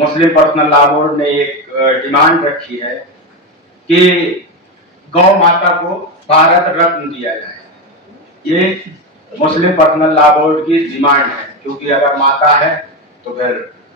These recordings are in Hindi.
मुस्लिम पर्सनल लॉ बोर्ड ने एक डिमांड रखी है कि गौ माता को भारत रत्न दिया जाए। ये मुस्लिम पर्सनल लॉ बोर्ड की डिमांड है, क्योंकि अगर माता है तो फिर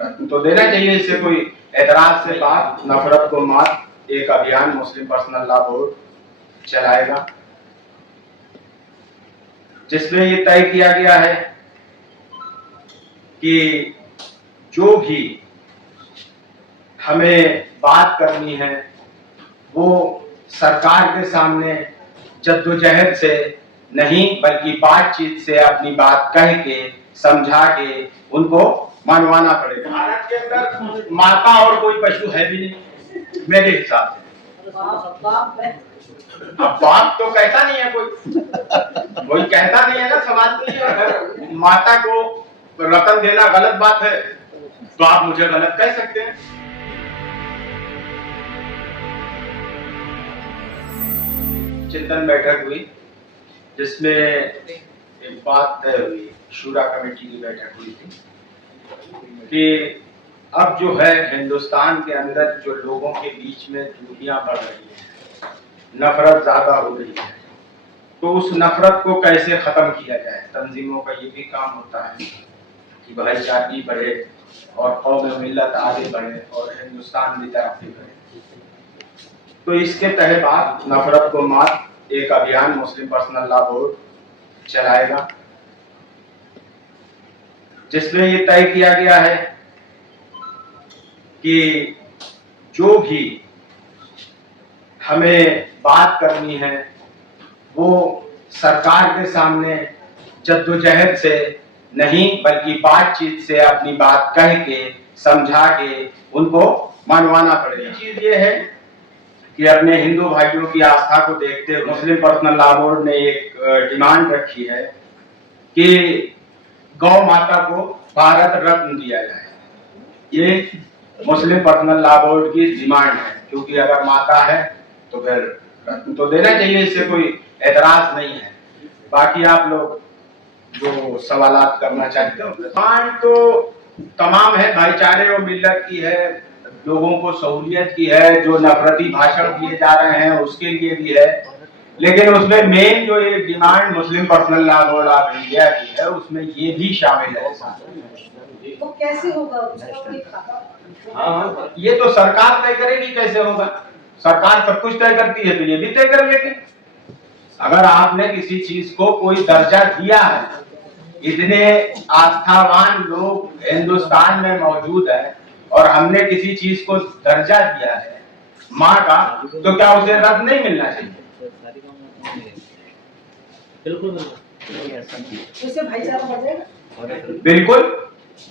रत्न तो देना चाहिए। इससे कोई एतराज से बात, नफरत को मात एक अभियान मुस्लिम पर्सनल लॉ बोर्ड चलाएगा, जिसमें ये तय किया गया है कि जो भी हमें बात करनी है वो सरकार के सामने जद्दोजहद से नहीं बल्कि बातचीत से अपनी बात कह के समझा के उनको मनवाना पड़ेगा। भारत के अंदर माता और कोई पशु है भी नहीं मेरे हिसाब से। अब बाप तो कहता नहीं है, कोई कहता नहीं है ना, सवाल नहीं है। अगर माता को रतन देना गलत बात है तो आप मुझे गलत कह सकते हैं। चिंतन बैठक हुई जिसमें एक बात तय हुई, शूरा कमेटी की बैठक हुई थी कि अब जो है हिंदुस्तान के अंदर जो लोगों के बीच में दूरियां बढ़ रही हैं, नफरत ज्यादा हो रही है, तो उस नफरत को कैसे खत्म किया जाए। तंजीमों का ये भी काम होता है कि भाईचारगी बढ़े और कौम मिल्लत आगे बढ़े और हिंदुस्तान भी तरक्की करे। तो इसके तहत आप नफरत को मात एक अभियान मुस्लिम पर्सनल लॉ बोर्ड चलाएगा, जिसमें ये तय किया गया है कि जो भी हमें बात करनी है वो सरकार के सामने जद्दोजहद से नहीं बल्कि बातचीत से अपनी बात कह के समझा के उनको मनवाना पड़ेगा। चीज ये है कि अपने हिंदू भाइयों की आस्था को देखते हुए मुस्लिम पर्सनल लॉ बोर्ड ने एक डिमांड रखी है कि गौ माता को भारत रत्न दिया जाए। ये मुस्लिम पर्सनल लॉ बोर्ड की डिमांड है, क्योंकि अगर माता है तो फिर रत्न तो देना चाहिए। इससे कोई एतराज नहीं है। बाकी आप लोग जो सवालात करना चाहते हो, डिमांड तो तमाम है, भाईचारे और मिल्लत की है, लोगों को सहूलियत की है, जो नफरती भाषण दिए जा रहे हैं उसके लिए भी है, लेकिन उसमें मेन जो एक demand Muslim Personal Law Board of India की है उसमें ये भी शामिल है। तो कैसे होगा? हाँ, ये तो सरकार तय करेगी कैसे होगा। सरकार सब कुछ तय करती है तो ये भी तय कर लेगी। अगर आपने किसी चीज को कोई दर्जा दिया है, इतने आस्थावान लोग हिंदुस्तान में मौजूद है और हमने किसी चीज को दर्जा दिया है माँ का, तो क्या उसे रद्द नहीं मिलना चाहिए? बिल्कुल।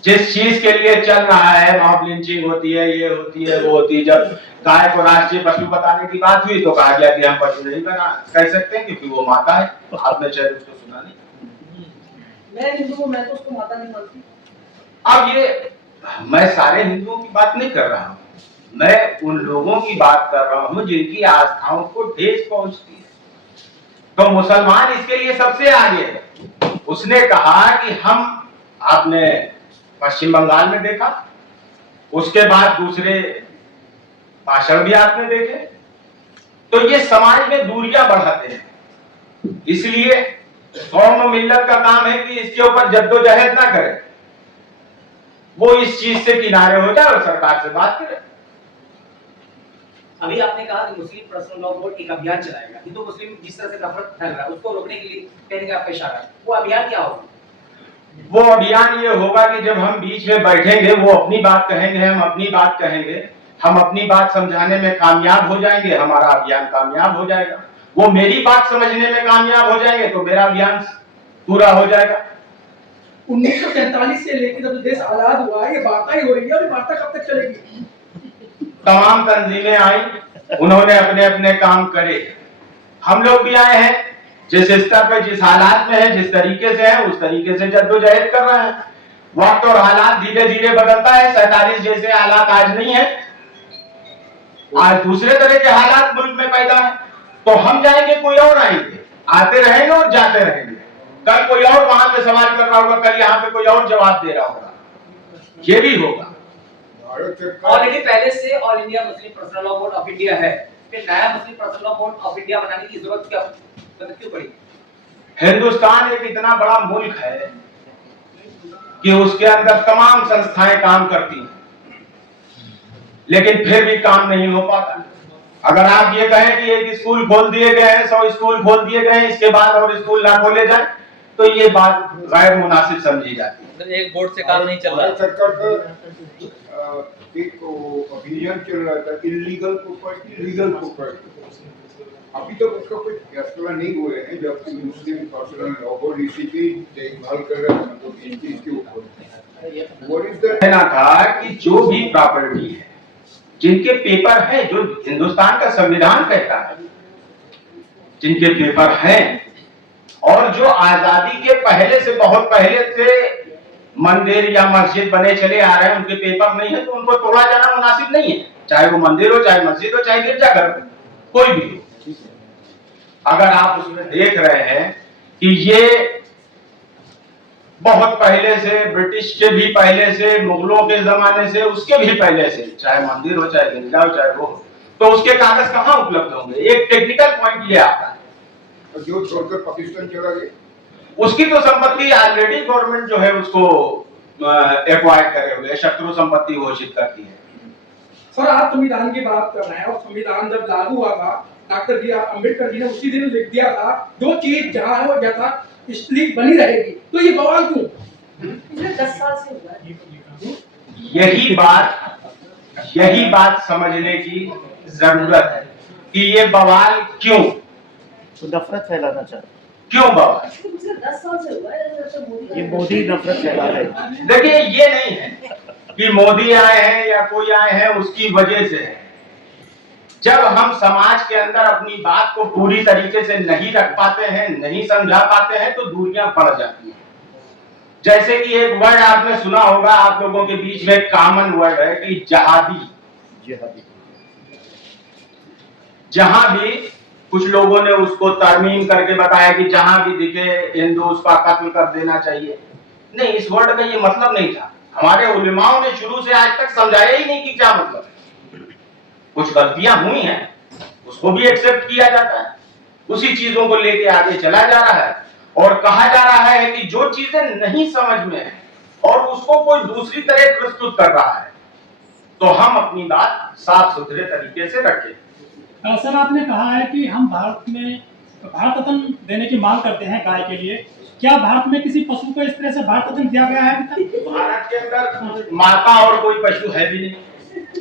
जिस चीज के लिए चल रहा है, मॉब लिंचिंग होती है, ये होती है, वो होती है। जब गाय को राष्ट्रीय पशु बताने की बात हुई तो कहा गया कि हम पशु नहीं बना कह सकते हैं क्योंकि वो माता है। आपने शायद उसको सुना नहीं। मैं हिंदू हूं, मैं तो उसको माता नहीं मानती। अब ये मैं सारे हिंदुओं की बात नहीं कर रहा हूँ, मैं उन लोगों की बात कर रहा हूँ जिनकी आस्थाओं को ठेस पहुंचती है। तो मुसलमान इसके लिए सबसे आगे है। उसने कहा कि हम, आपने पश्चिम बंगाल में देखा, उसके बाद दूसरे भाषण भी आपने देखे, तो ये समाज में दूरियां बढ़ाते हैं। इसलिए कौम मिल्लत का काम है कि इसके ऊपर जद्दोजहद ना करे, वो इस चीज से किनारे हो जाए और सरकार से बात करे। अभी आपने कहा कि मुस्लिम पर्सनल लॉ बोर्ड एक अभियान चलाएगा, हिंदू मुस्लिम जिस तरह से नफरत फैल रहा है उसको रोकने के लिए कहने का आपका इशारा है, वो अभियान क्या होगा? वो अभियान ये होगा कि जब हम बीच में बैठेंगे वो अपनी बात कहेंगे, हम अपनी बात कहेंगे, हम अपनी बात समझाने में कामयाब हो जाएंगे, हमारा अभियान कामयाब हो जाएगा। वो मेरी बात समझने में कामयाब हो जाएंगे तो मेरा अभियान पूरा हो जाएगा। 1947 से लेकर जब देश आजाद हुआ है ये वार्ता ही हो रही है, और ये वार्ता कब तक चलेगी? तमाम तंजीमें आई, उन्होंने अपने अपने काम करे, हम लोग भी आए हैं। जिस स्तर पे, जिस हालात में है, जिस तरीके से है, उस तरीके से जद्दोजहद कर रहे हैं। वक्त और हालात धीरे धीरे बदलता है। 47 जैसे हालात आज नहीं है, आज दूसरे तरह के हालात मुल्क में पैदा है। तो हम जाएंगे, कोई और आएंगे, आते रहेंगे और जाते रहेंगे। कल कोई और वहां पे सवाल कर रहा होगा, कल यहाँ पे कोई और जवाब दे रहा होगा, ये भी होगा। ऑलरेडी पहले से All India Muslim Personal Law Board of India है, फिर नया Muslim Personal Law Board of India बनाने की जरूरत क्या मतलब क्यों पड़ी? हिंदुस्तान एक इतना बड़ा मुल्क है कि उसके अंदर तमाम संस्थाएं काम करती हैं, लेकिन फिर भी काम नहीं हो पाता। अगर आप ये कहें कि एक स्कूल खोल दिए गए हैं, 100 स्कूल खोल दिए गए हैं, इसके बाद और स्कूल ना खोले जाए, तो ये बात गैर मुनासिब समझी जाती है। एक बोर्ड से काम नहीं चल रहा। सरकार का एक अभियान चल रहा था इलीगल प्रॉपर्टी लीगल प्रॉपर्टी, अभी तक उसका कोई फैसला नहीं हुए हैं, जबकि मुस्लिम पर्सनल लॉ बोर्ड इसी की देखभाल कर रहा है, मतलब इस चीज के ऊपर कहना था कि जो भी प्रॉपर्टी है, जिनके पेपर है, जो हिंदुस्तान का संविधान कहता है, जिनके पेपर हैं और जो आजादी के पहले से बहुत पहले से मंदिर या मस्जिद बने चले आ रहे हैं, उनके पेपर नहीं है, तो उनको तोड़ा जाना मुनासिब नहीं है, चाहे वो मंदिर हो, चाहे मस्जिद हो, चाहे गिरजाघर हो, कोई भी हो। अगर आप उसमें देख रहे हैं कि ये बहुत पहले से, ब्रिटिश के भी पहले से, मुगलों के जमाने से, उसके भी पहले से, चाहे मंदिर हो, चाहे गिरजा हो, चाहे वो, तो उसके कागज कहाँ उपलब्ध होंगे? एक टेक्निकल पॉइंट ये आता है। जो छोड़कर पाकिस्तान चला गया, उसकी तो संपत्ति ऑलरेडी गवर्नमेंट जो है उसको एक्वायर करे हुए शत्रु संपत्ति घोषित करती है। सर, आप संविधान की बात कर रहे हैं, और संविधान जब लागू हुआ था, doctor B are Ambedkar ji ने उसी दिन लिख दिया था, जो चीज जहाँ है वो जैसा स्थिति बनी रहेगी, तो ये बवाल क्यों? पिछले 10 साल से हुआ है। यही बात समझने की जरूरत है कि ये बवाल क्यों, नफरत फैलाना चाहते, क्यों बवाल? पिछले 10 साल से हुआ है, जैसे मोदी ये मोदी नफरत फैला रहे हैं। देखिए, ये नहीं है कि मोदी आए हैं या कोई आए हैं उसकी वजह से है। जब हम समाज के अंदर अपनी बात को पूरी तरीके से नहीं रख पाते हैं, नहीं समझा पाते हैं, तो दूरियां बढ़ जाती हैं। जैसे कि एक वर्ड आपने सुना होगा, आप लोगों के बीच में कॉमन वर्ड है कि जहादी। जहां भी कुछ लोगों ने उसको तरमीम करके बताया कि जहां भी दिखे हिंदू उसका कत्ल कर देना चाहिए। नहीं, इस वर्ड का ये मतलब नहीं था। हमारे उलेमाओं ने शुरू से आज तक समझाया ही नहीं कि क्या मतलब है। कुछ गलतियां हुई हैं, उसको भी एक्सेप्ट किया जाता है, उसी चीजों को लेके आगे चला जा रहा है और कहा जा रहा है कि जो चीजें नहीं समझ में है और उसको कोई दूसरी तरह प्रस्तुत कर रहा है, तो हम अपनी बात साफ सुथरे तरीके से रखें। सर, आपने कहा है कि हम भारत में भारत रत्न देने की मांग करते हैं गाय के लिए। क्या भारत में किसी पशु को इस तरह से भारत रत्न दिया गया है अभी तक? भारत के अंदर माता और कोई पशु है भी नहीं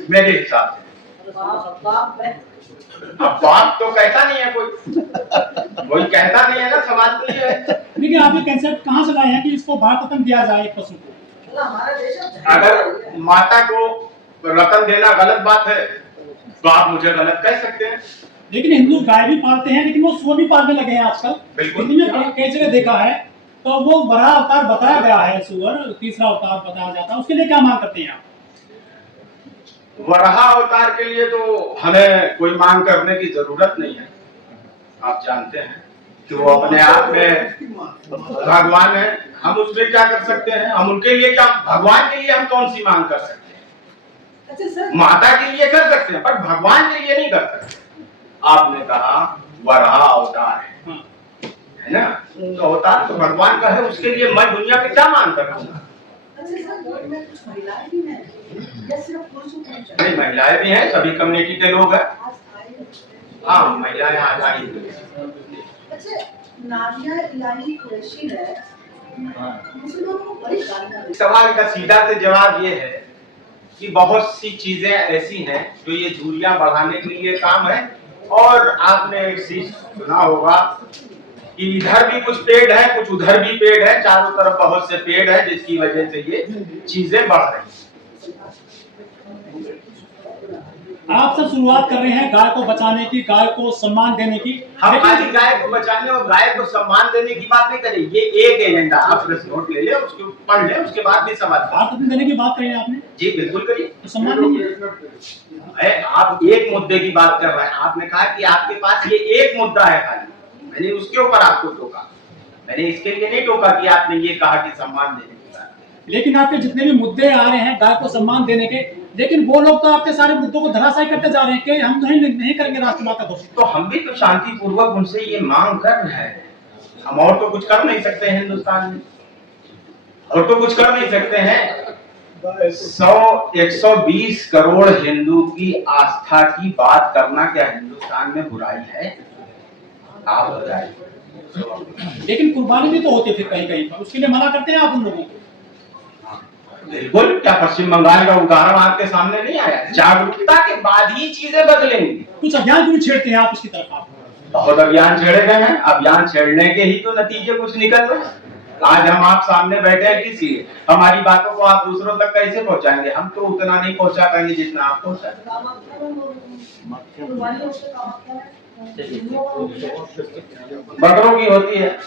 मेरे हिसाब से। अब बाप तो कहता नहीं है, कोई कहता नहीं है ना, सवाल तो ये है। देखिए, आप ये कंसेप्ट कहाँ से लाए हैं कि इसको भारत रत्न दिया जाए एक पशु को? हमारा देश अगर माता को रत्न देना गलत बात है तो आप मुझे गलत कह सकते हैं। लेकिन हिंदू गाय भी पालते हैं, लेकिन वो सुअर भी पालने लगे हैं आजकल। बिल्कुल। हिंदी में कई जगह देखा है, तो वो बड़ा अवतार बताया गया है, सुअर तीसरा अवतार बताया जाता है, उसके लिए क्या मांग करते हैं आप? वराह अवतार के लिए तो हमें कोई मांग करने की जरूरत नहीं है। आप जानते हैं कि वो अपने आप में भगवान है, हम उसमें क्या कर सकते हैं? हम उनके लिए क्या, भगवान के लिए हम कौन सी मांग कर सकते हैं? अच्छा सर, माता के लिए कर सकते हैं, पर भगवान के लिए नहीं कर सकते। आपने कहा वराह अवतार है ना, तो अवतार तो भगवान का है, उसके लिए मैं दुनिया में क्या मांग कर दूंगा? अच्छा सर, बोर्ड में कुछ महिलाएं भी हैं या सिर्फ पुरुष ही हैं? नहीं, महिलाएं भी हैं, सभी कम्युनिटी के लोग हैं। आज आए हैं। हाँ, महिलाएं आज आई हुई हैं। अच्छा, नादिया इलाही कुरैशी है, मुसलमानों को बड़ी गालियां देती सवाल का सीधा से जवाब ये है कि बहुत सी चीजें ऐसी हैं जो ये दूरियां बढ़ाने के लिए काम है। और आपने एक चीज सुना होगा कि इधर भी कुछ पेड़ है, कुछ उधर भी पेड़ है, चारों तरफ बहुत से पेड़ है, जिसकी वजह से ये चीजें बढ़ रही हैं। आप सब शुरुआत कर रहे हैं गाय को बचाने की, गाय को सम्मान देने की। हम आज गाय को बचाने और गाय को सम्मान देने की बात नहीं करें, ये एक एजेंडा। आप बस नोट ले ले, उसके पढ़ ले, उसके बाद भी सवाल भारत रत्न देने की बात करी है आपने, जी बिल्कुल करिए। तो सम्मान नहीं है। आप एक मुद्दे की बात कर रहे हैं। आपने कहा कि आपके पास ये एक मुद्दा है खाली, मैंने उसके ऊपर आपको टोका। मैंने इसके लिए नहीं टोका कि आपने ये कहा कि सम्मान देने की बात। लेकिन आपके जितने भी मुद्दे आ रहे हैं गाय को सम्मान देने के, लेकिन वो लोग तो आपके सारे मुद्दों को धराशायी करते जा रहे हैं कि हम नहीं करेंगे राष्ट्रमाता घोषित। तो हम भी तो शांतिपूर्वक उनसे ये मांग कर रहे हैं, हम और तो कुछ कर नहीं सकते हैं हिंदुस्तान में, और तो कुछ कर नहीं सकते हैं। 120 करोड़ हिंदू की आस्था की बात करना क्या हिंदुस्तान में बुराई है? आप बताइए। लेकिन कुर्बानी भी तो होती है फिर कहीं कहीं पर, उसके लिए मना करते हैं आप उन लोगों को? बिल्कुल, क्या पश्चिम बंगाल का उदाहरण आपके सामने नहीं आया? जागरूकता के बाद ही चीजें बदलेंगी। कुछ अभियान क्यों छेड़ते हैं आप उसकी तरफ? आप बहुत अभियान छेड़े गए हैं, अभियान छेड़ने के ही तो नतीजे कुछ निकल रहे हैं। आज हम आप सामने बैठे हैं किस लिए? हमारी बातों को आप दूसरों तक कैसे पहुंचाएंगे? हम तो उतना नहीं पहुंचा पाएंगे जितना आप पहुंचा। बकरों की होती है।